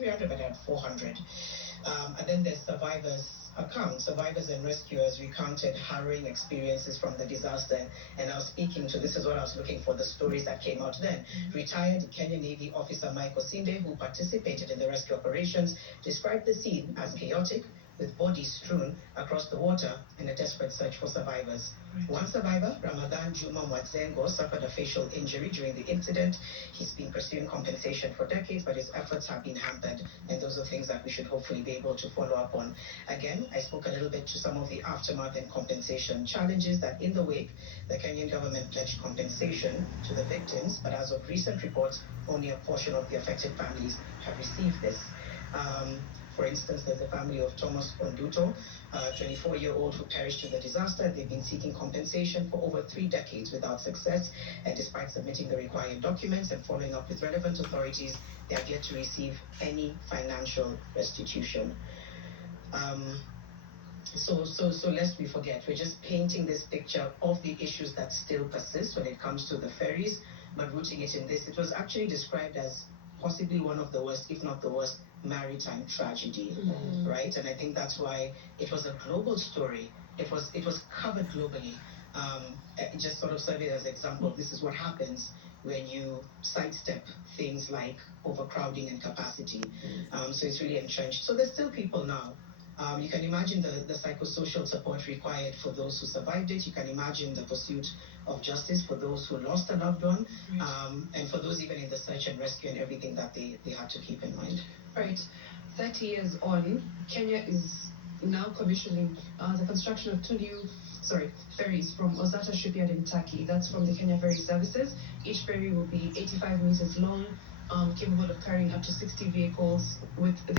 300, but at 400. And then there's survivors' accounts. Survivors and rescuers recounted harrowing experiences from the disaster. And I was speaking to, this is what I was looking for, the stories that came out then. Retired Kenyan Navy officer Michael Sinde, who participated in the rescue operations, described the scene as chaotic, with bodies strewn across the water in a desperate search for survivors. One survivor, Ramadan Juma Mwadzengo, suffered a facial injury during the incident. He's been pursuing compensation for decades, but his efforts have been hampered, and those are things that we should hopefully be able to follow up on. Again, I spoke a little bit to some of the aftermath and compensation challenges that in the wake, the Kenyan government pledged compensation to the victims, but as of recent reports, only a portion of the affected families have received this. For instance, there's the family of Thomas Onduto, a 24-year-old who perished in the disaster. They've been seeking compensation for over 3 decades without success, and despite submitting the required documents and following up with relevant authorities, they have yet to receive any financial restitution. So lest we forget, we're just painting this picture of the issues that still persist when it comes to the ferries, but rooting it in this. It was actually described as possibly one of the worst, if not the worst, maritime tragedy, right? And I think that's why it was a global story. It was covered globally. Just sort of serve it as an example. This is what happens when you sidestep things like overcrowding and capacity. So it's really entrenched. So there's still people now. You can imagine the psychosocial support required for those who survived it. You can imagine the pursuit of justice for those who lost a loved one, and for those even in the search and rescue and everything that they had to keep in mind. Right. 30 years on, Kenya is now commissioning the construction of 2 new ferries from Ozata Shipyard in Turkey. That's from the Kenya Ferry Services. Each ferry will be 85 meters long, capable of carrying up to 60 vehicles with the